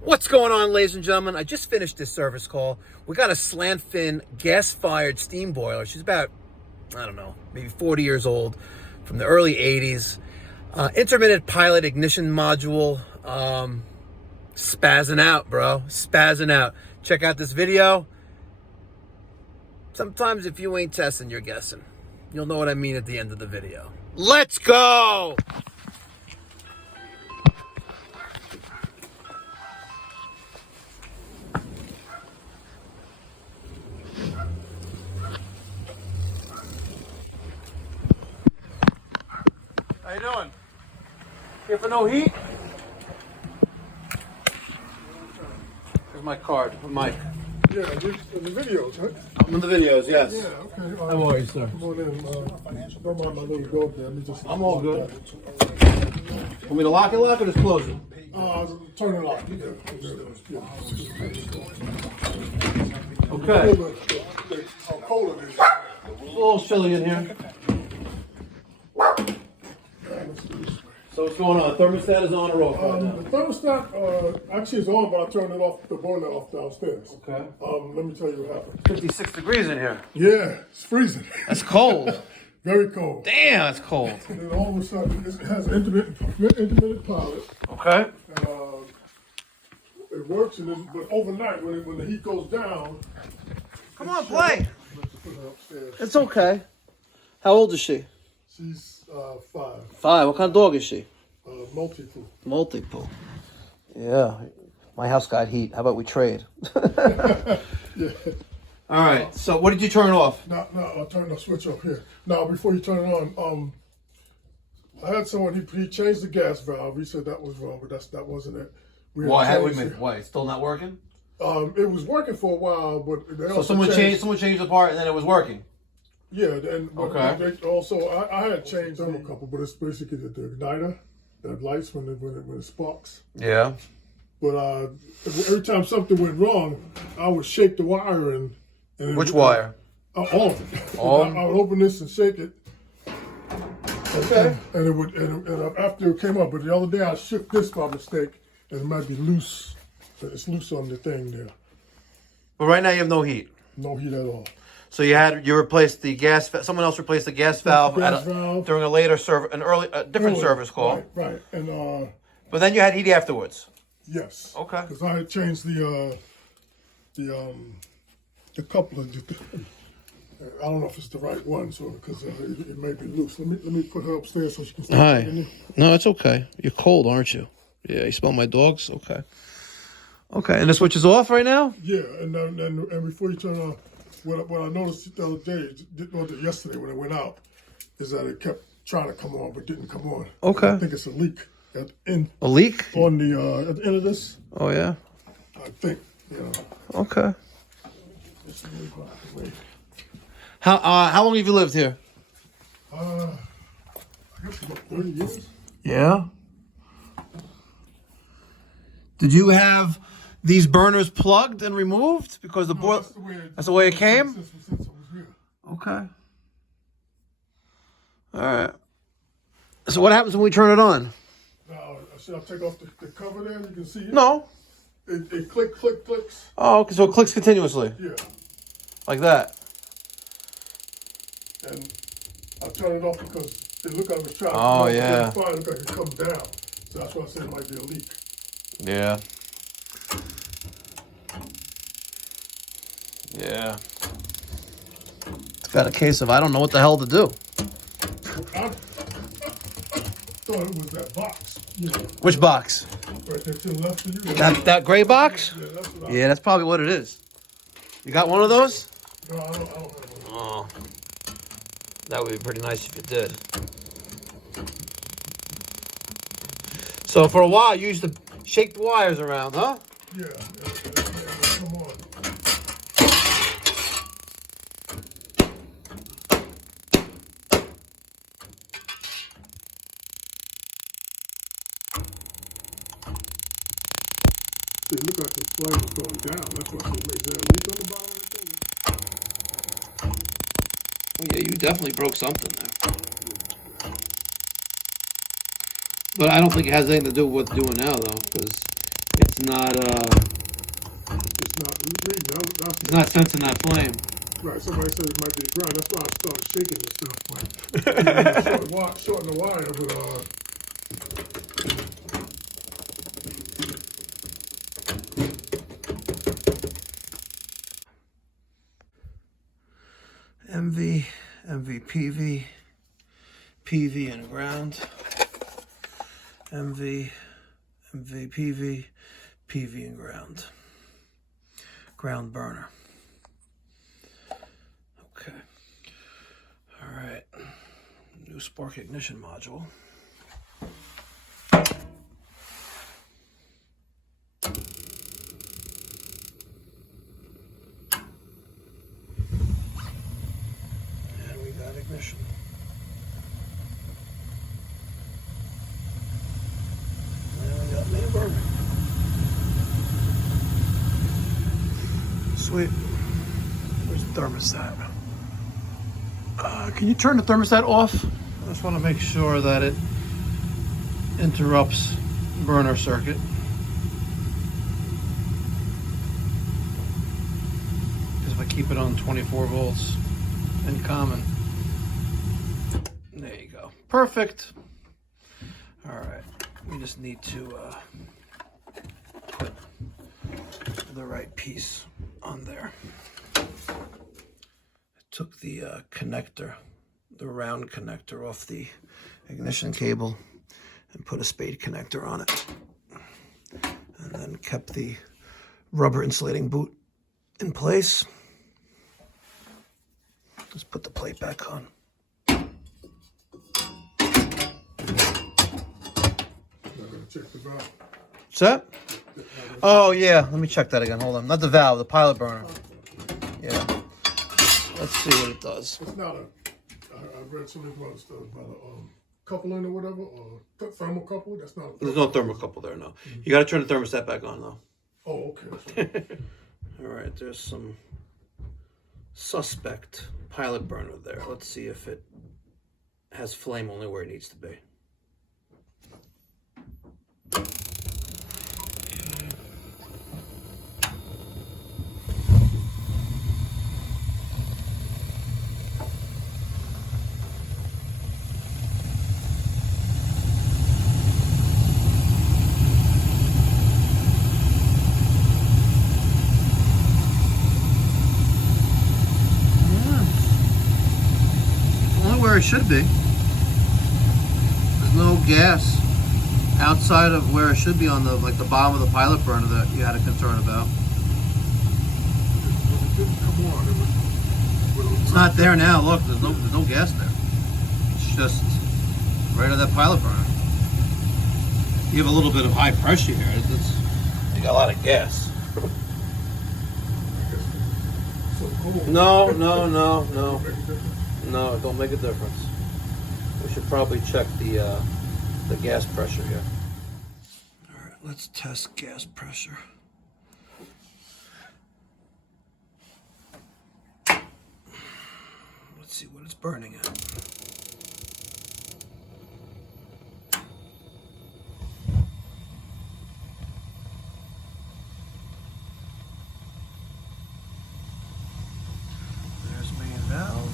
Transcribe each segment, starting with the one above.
What's going on, ladies and gentlemen? I just finished this service call. We got a Slant Fin gas-fired steam boiler. She's about, I don't know, maybe 40 years old, from the early 80s. Intermittent pilot ignition module. Spazzing out, bro. Spazzing out. Check out this video. Sometimes if you ain't testing, you're guessing. You'll know what I mean at the end of the video. Let's go! How you doing? Here for no heat? Here's my card with Mike. Yeah, you're in the videos, right? I'm in the videos, yes. Yeah, okay. How are you, sir? Come on in. Don't mind my little dog there. Let me just. I'm all good. Want me to lock it or just close it? Turn it off. Okay. How cold it is. It's a little chilly in here. So what's going on? Thermostat is on or off right now? The thermostat actually is on, but I turned it off, the boiler off downstairs. Okay. Let me tell you what happened. 56 degrees in here. Yeah, it's freezing. That's cold. Very cold. Damn, that's cold. And then all of a sudden, it has an intermittent pilot. Okay. And it works, but overnight, when the heat goes down. Come on, play. Let's put her upstairs. It's okay. How old is she? She's 5. 5. What kind of dog is she? Multiple. Multiple. Yeah. My house got heat. How about we trade? Yeah. All right. So what did you turn off? No, I'll turn the switch off here. Now, before you turn it on, I had someone, he changed the gas valve. He said that was wrong, but that wasn't it. Why? Why? It's still not working? It was working for a while, but they So also someone changed the part and then it was working. Yeah, and Okay. they also I had changed them a couple, but it's basically the igniter that lights when it sparks. Yeah. But every time something went wrong, I would shake the wire and Which wire? All of it. All? I would open this and shake it. Okay. And it would, and after it came up, but the other day I shook this by mistake, and it might be loose. It's loose on the thing there. But right now you have no heat. No heat at all. So you replaced the gas. Someone else replaced the gas valve, during a later different service call. Right. And But then you had heat afterwards. yes. Okay. Because I had changed the coupler. I don't know if it's the right one, so because it may be loose. Let me put her upstairs so she can stay. Hi. No, it's okay. You're cold, aren't you? Yeah. You smell my dogs. Okay. Okay. And the switch is off right now. Yeah, and before you turn on, what I noticed the other day, yesterday when it went out, is that it kept trying to come on but didn't come on. Okay. I think it's a leak A leak? on the at the end of this. Oh yeah. I think. Okay. It's a leak on the way. How long have you lived here? I guess about 30 years. Yeah. Did you have these burners plugged and removed because the boiler? That's the way it came. Since it was here. Okay. All right. So what happens when we turn it on? Now, should I take off the cover there? You can see it. No. It clicks. Oh, okay. So it clicks continuously, Yeah. like that. And I turn it off because it looked like it was trying to Oh, yeah. It looked like it comes down. So that's why I said it might be a leak. Yeah. Yeah. It's got a case of I don't know what the hell to do. I thought it was that box. You know, Which box? right there to the left of you. That gray box? Yeah, that's what Yeah, that's probably what it is. You got one of those? No, I don't have one. Oh. That would be pretty nice if it did. So for a while, you used to shake the wires around, huh? Yeah, come on. It looked like the flame was going down. That's what it made that leak on the bottom of the thing. Oh, yeah, you definitely broke something there. But I don't think it has anything to do with what it's doing now, though, because It's not It's not reading. it's not sensing that flame. Right. Somebody said it might be the ground. That's why I started shaking and stuff. But shorten the wire, but MV, PV and ground. MV, PV and ground. Ground burner. Okay. All right. New spark ignition module. And we got ignition. And we got main burner. Sweet. Where's the thermostat? Can you turn the thermostat off? I just want to make sure that it interrupts burner circuit. Because if I keep it on 24 volts in common. There you go. Perfect. All right. We just need to put the right piece on there. I took the connector, the round connector off the ignition cable and put a spade connector on it. And then kept the rubber insulating boot in place. Let's put the plate back on. I'm gonna check the valve. What's that? Oh yeah, let me check that again. Hold on. Not the valve, the pilot burner. Yeah. Let's see what it does. It's not I read something about stuff about a coupling or whatever, or thermocouple. That's not. There's no thermocouple there, no. You got to turn the thermostat back on, though. Oh, okay. All right, there's some suspect pilot burner there. Let's see if it has flame only where it needs to be. Where it should be. There's no gas outside of where it should be on the the bottom of the pilot burner that you had a concern about. It's not there now. Look, there's no gas there. It's just right on that pilot burner. You have a little bit of high pressure here. You got a lot of gas. No. No, it don't make a difference. We should probably check the gas pressure here. All right, let's test gas pressure. Let's see what it's burning at. There's main valve.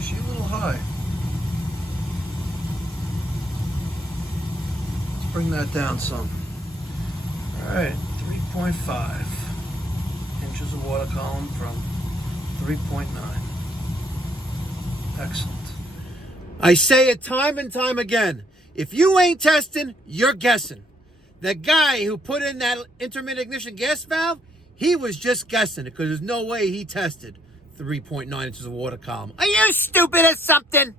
She's a little high. Let's bring that down some. All right, 3.5 inches of water column from 3.9. Excellent. I say it time and time again. If you ain't testing, you're guessing. The guy who put in that intermittent ignition gas valve, he was just guessing it because there's no way he tested 3.9 inches of water column. Are you stupid or something?